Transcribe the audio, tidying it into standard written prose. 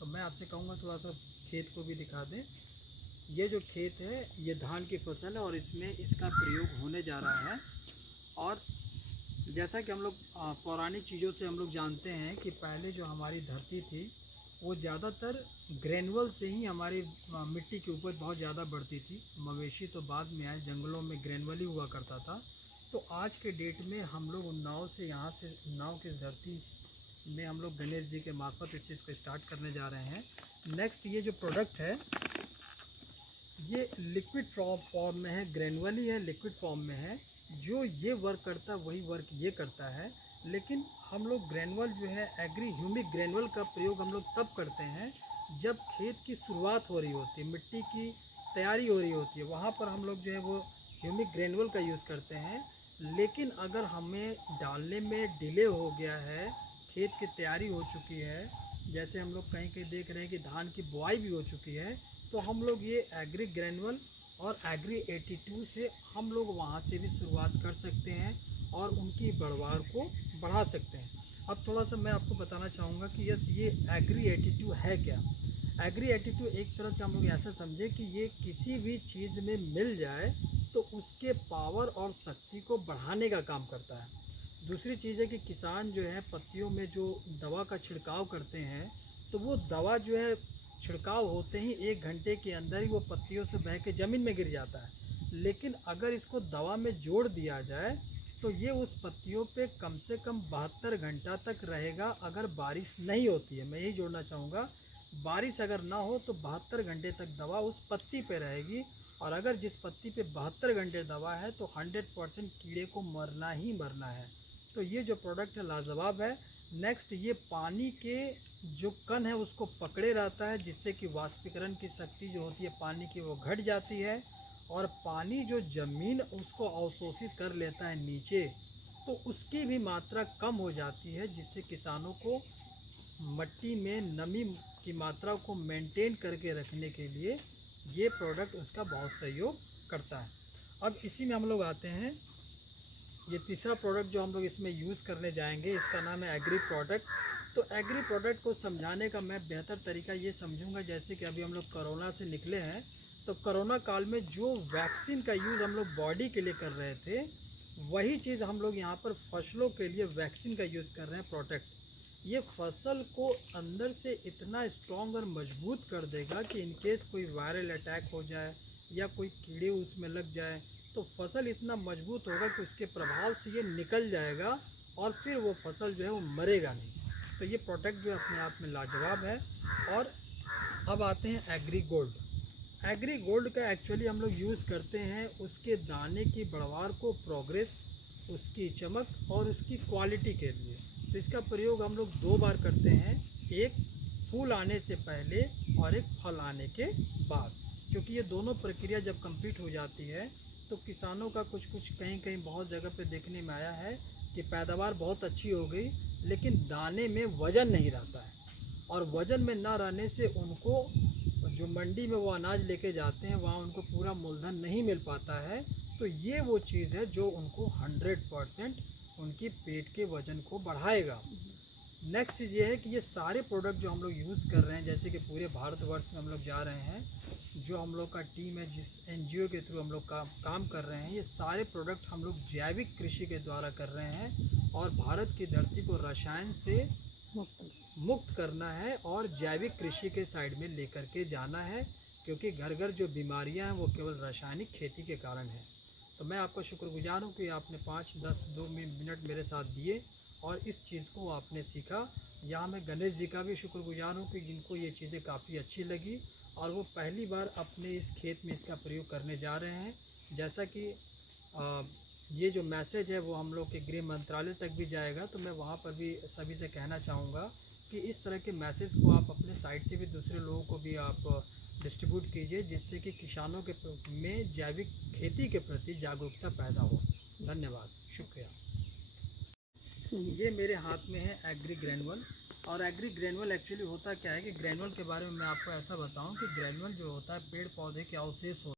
तो मैं आपसे कहूँगा थोड़ा सा खेत को भी दिखा दें। ये जो खेत है ये धान की फसल है और इसमें इसका प्रयोग होने जा रहा है। और जैसा कि हम लोग पौराणिक चीज़ों से हम लोग जानते हैं कि पहले जो हमारी धरती थी वो ज़्यादातर ग्रेनुअल से ही हमारी मिट्टी की उपज बहुत ज़्यादा बढ़ती थी। मवेशी तो बाद में आए, जंगलों में ग्रेनुअल ही हुआ करता था। तो आज के डेट में हम लोग उन्नाव से यहाँ से उन्नाव की धरती में हम लोग गणेश जी के मार्फत इस चीज़ को स्टार्ट करने जा रहे हैं। नेक्स्ट ये जो प्रोडक्ट है ये लिक्विड फॉर्म में है, ग्रेनुअल ही है, लिक्विड फॉर्म में है। जो ये वर्क करता है वही वर्क ये करता है। लेकिन हम लोग ग्रेनुअल जो है एग्री ह्यूमिक ग्रेनुअल का प्रयोग हम लोग तब करते हैं जब खेत की शुरुआत हो रही होती है, मिट्टी की तैयारी हो रही होती है, वहाँ पर हम लोग जो है वो ह्यूमिक ग्रेनुअल का यूज़ करते हैं। लेकिन अगर हमें डालने में डिले हो गया है, खेत की तैयारी हो चुकी है, जैसे हम लोग कहीं कहीं देख रहे हैं कि धान की बुआई भी हो चुकी है, तो हम लोग ये एग्री ग्रेनुअल और एग्री 82 से हम लोग वहाँ से भी शुरुआत कर सकते हैं और उनकी बढ़वार को बढ़ा सकते हैं। अब थोड़ा सा मैं आपको बताना चाहूँगा कि यस ये एग्री 82 है क्या। एग्री 82 एक तरह से हम लोग ऐसा समझे कि ये किसी भी चीज़ में मिल जाए तो उसके पावर और शक्ति को बढ़ाने का काम करता है। दूसरी चीज़ है कि किसान जो है पत्तियों में जो दवा का छिड़काव करते हैं तो वो दवा जो है छिड़काव होते ही 1 घंटे के अंदर ही वो पत्तियों से बह के ज़मीन में गिर जाता है। लेकिन अगर इसको दवा में जोड़ दिया जाए तो ये उस पत्तियों पे कम से कम 72 घंटा तक रहेगा अगर बारिश नहीं होती है। मैं यही जोड़ना चाहूँगा, बारिश अगर ना हो तो 72 घंटे तक दवा उस पत्ती पे रहेगी। और अगर जिस पत्ती पे 72 घंटे दवा है तो 100% कीड़े को मरना ही मरना है। तो ये जो प्रोडक्ट है लाजवाब है। नेक्स्ट ये पानी के जो कण है उसको पकड़े रहता है, जिससे कि वाष्पीकरण की शक्ति जो होती है पानी की वो घट जाती है और पानी जो ज़मीन उसको अवशोषित कर लेता है नीचे, तो उसकी भी मात्रा कम हो जाती है, जिससे किसानों को मिट्टी में नमी की मात्रा को मेंटेन करके रखने के लिए ये प्रोडक्ट उसका बहुत सहयोग करता है। अब इसी में हम लोग आते हैं, ये तीसरा प्रोडक्ट जो हम लोग इसमें यूज़ करने जाएंगे इसका नाम है एग्री प्रोडक्ट। तो एग्री प्रोडक्ट को समझाने का मैं बेहतर तरीका ये समझूंगा, जैसे कि अभी हम लोग कोरोना से निकले हैं तो कोरोना काल में जो वैक्सीन का यूज़ हम लोग बॉडी के लिए कर रहे थे वही चीज़ हम लोग यहाँ पर फसलों के लिए वैक्सीन का यूज़ कर रहे हैं प्रोडक्ट। ये फसल को अंदर से इतना स्ट्रॉन्ग और मजबूत कर देगा कि इनकेस कोई वायरल अटैक हो जाए या कोई कीड़े उसमें लग जाए तो फसल इतना मजबूत होगा कि उसके प्रभाव से ये निकल जाएगा और फिर वो फसल जो है वो मरेगा नहीं। तो ये प्रोडक्ट जो अपने आप में लाजवाब है। और अब आते हैं एग्री गोल्ड। एग्री गोल्ड का एक्चुअली हम लोग यूज़ करते हैं उसके दाने की बढ़वार को, प्रोग्रेस, उसकी चमक और उसकी क्वालिटी के लिए। तो इसका प्रयोग हम लोग 2 बार करते हैं, एक फूल आने से पहले और एक फल आने के बाद। क्योंकि ये दोनों प्रक्रिया जब कंप्लीट हो जाती है तो किसानों का कुछ कहीं कहीं बहुत जगह पे देखने में आया है कि पैदावार बहुत अच्छी हो गई लेकिन दाने में वज़न नहीं रहता है। और वज़न में ना रहने से उनको जो मंडी में वो अनाज लेके जाते हैं वहाँ उनको पूरा मूलधन नहीं मिल पाता है। तो ये वो चीज़ है जो उनको 100% उनकी पेट के वज़न को बढ़ाएगा। नेक्स्ट चीज़ ये है कि ये सारे प्रोडक्ट जो हम लोग यूज़ कर रहे हैं, जैसे कि पूरे भारतवर्ष में हम लोग जा रहे हैं, जो हम लोग का टीम है जिस एनजीओ के थ्रू हम लोग काम कर रहे हैं, ये सारे प्रोडक्ट हम लोग जैविक कृषि के द्वारा कर रहे हैं और भारत की धरती को रसायन से मुक्त करना है और जैविक कृषि के साइड में लेकर के जाना है। क्योंकि घर घर जो बीमारियां हैं वो केवल रासायनिक खेती के कारण है। तो मैं आपका शुक्रगुजार हूँ कि आपने 5-10-2 मिनट मेरे साथ दिए और इस चीज़ को आपने सीखा। यहाँ मैं गणेश जी का भी शुक्रगुजार हूँ कि जिनको ये चीज़ें काफ़ी अच्छी लगी और वो पहली बार अपने इस खेत में इसका प्रयोग करने जा रहे हैं। जैसा कि ये जो मैसेज है वो हम लोग के गृह मंत्रालय तक भी जाएगा, तो मैं वहाँ पर भी सभी से कहना चाहूँगा कि इस तरह के मैसेज को आप अपने साइड से भी दूसरे लोगों को भी आप डिस्ट्रीब्यूट कीजिए, जिससे कि किसानों के में जैविक खेती के प्रति जागरूकता पैदा हो। धन्यवाद, शुक्रिया। ये मेरे हाथ में है एग्री ग्रेनुअल। और एग्री ग्रेनुअल एक्चुअली होता क्या है कि ग्रेनुअल के बारे में मैं आपको ऐसा बताऊं कि ग्रेनुअल जो होता है पेड़ पौधे के अवशेष होते हैं।